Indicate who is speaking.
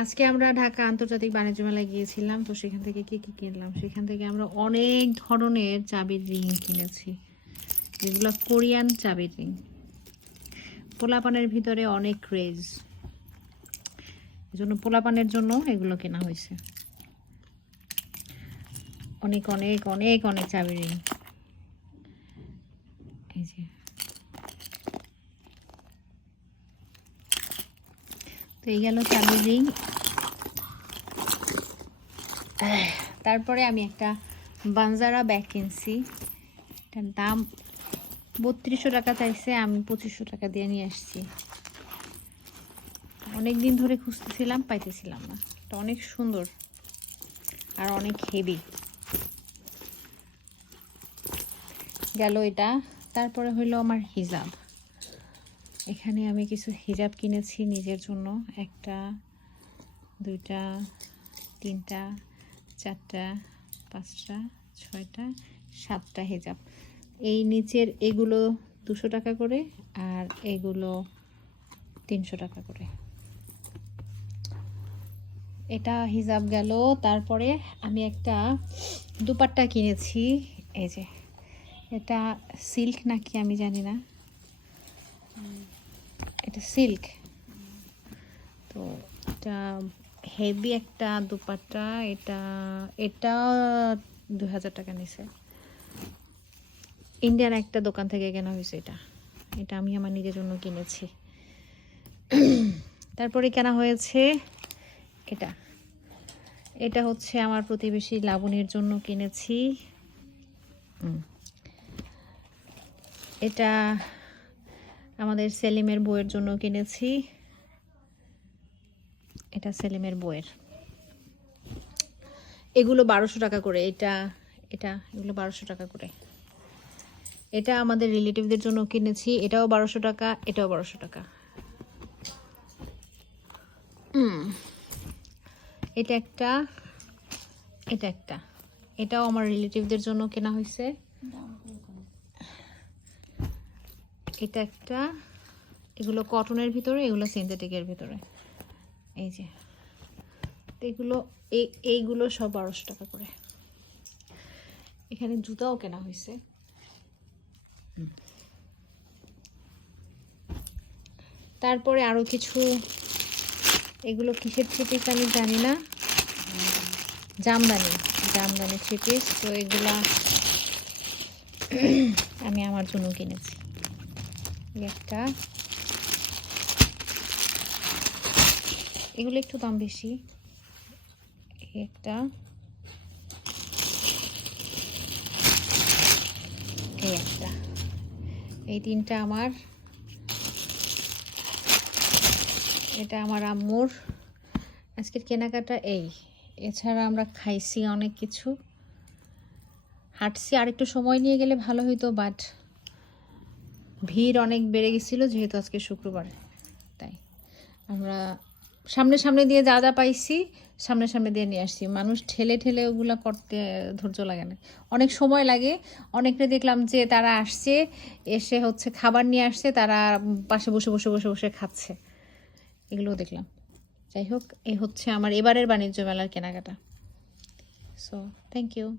Speaker 1: আজকে আমরা ঢাকা আন্তর্জাতিক বাণিজ্য মেলায় গিয়েছিলাম, তো সেখান থেকে কি কি কিনলাম? সেখান থেকে আমরা অনেক ধরনের চাবির রিং কিনেছি, যেগুলো কোরিয়ান চাবির রিং। পোলাপানের ভিতরে অনেক ক্রেজ জন্য পোলাপানের জন্য এগুলো কেনা হয়েছে। অনেক অনেক অনেক অনেক চাবির রিং। এই যে। তো এই গেল চাবির রিং তারপরে আমি একটা বানজারা ব্যাগ কিনছি। এটার দাম বত্রিশশো টাকা চাইছে, আমি পঁচিশশো টাকা দিয়ে নিয়ে আসছি। অনেক দিন ধরে খুঁজতেছিলাম, পাইতেছিলাম না। এটা অনেক সুন্দর আর অনেক হেভি। গেল এটা, তারপরে হইল আমার হিজাব। এখানে আমি কিছু হিজাব কিনেছি নিজের জন্য। একটা, দুইটা, তিনটা, চারটা, পাঁচটা, ছয়টা, সাতটা হিজাব। এই নিচের এগুলো দুশো টাকা করে আর এগুলো তিনশো টাকা করে। এটা হিজাব গেল। তারপরে আমি একটা দুপাট্টা কিনেছি। এই যে, এটা সিল্ক নাকি আমি জানি না। এটা সিল্ক। তো এটা হেভি একটা দুপাট্টা। এটা এটা দু হাজার টাকা নিছে। ইন্ডিয়ান একটা দোকান থেকে কেনা হয়েছে এটা। এটা আমি আমার নিজের জন্য কিনেছি। তারপরে কেনা হয়েছে এটা। এটা হচ্ছে আমার প্রতিবেশী লাবণীর জন্য কিনেছি। এটা আমাদের সেলিমের বইয়ের জন্য কিনেছি। এটা সেলিমের বইয়ের। এগুলো বারোশো টাকা করে। এটা এটা, এগুলো বারোশো টাকা করে। এটা আমাদের রিলেটিভদের জন্য কিনেছি। এটাও বারোশো টাকা, এটাও বারোশো টাকা। এটা একটা এটা একটা। এটাও আমার রিলেটিভদের জন্য কেনা হয়েছে এটা একটা, এগুলো কটনের ভিতরে, এগুলো সিনথেটিকের ভিতরে। এই যে, এগুলো, এই, এইগুলো সব বারোশো টাকা করে। এখানে জুতাও কেনা হয়েছে তারপরে আরও কিছু, এগুলো কিসের থ্রি আমি জানি না। জামদানি জামদানি থ্রি তো এগুলা আমি আমার জন্য কিনেছি। একটা এগুলো একটু দাম বেশি। একটা। এই একটা। এই তিনটা আমার। এটা আমার আম্মুর। আজকের কেনাকাটা এই। এছাড়া আমরা খাইছি অনেক কিছু। হাঁটছি আর একটু সময় নিয়ে গেলে ভালো হইতো বাট ভিড় অনেক বেড়ে গেছিল, যেহেতু আজকে শুক্রবার, তাই। আমরা সামনে সামনে দিয়ে যা যা পাইছি, সামনে সামনে দিয়ে নিয়ে আসছি। মানুষ ঠেলে ঠেলে ওগুলো করতে ধৈর্য লাগে না। অনেক সময় লাগে, অনেকটা দেখলাম যে তারা আসছে, এসে হচ্ছে খাবার নিয়ে আসছে, তারা পাশে বসে বসে বসে বসে খাচ্ছে। এগুলোও দেখলাম। যাই হোক এই হচ্ছে আমার এবারের বাণিজ্য মেলার কেনাকাটা। So thank you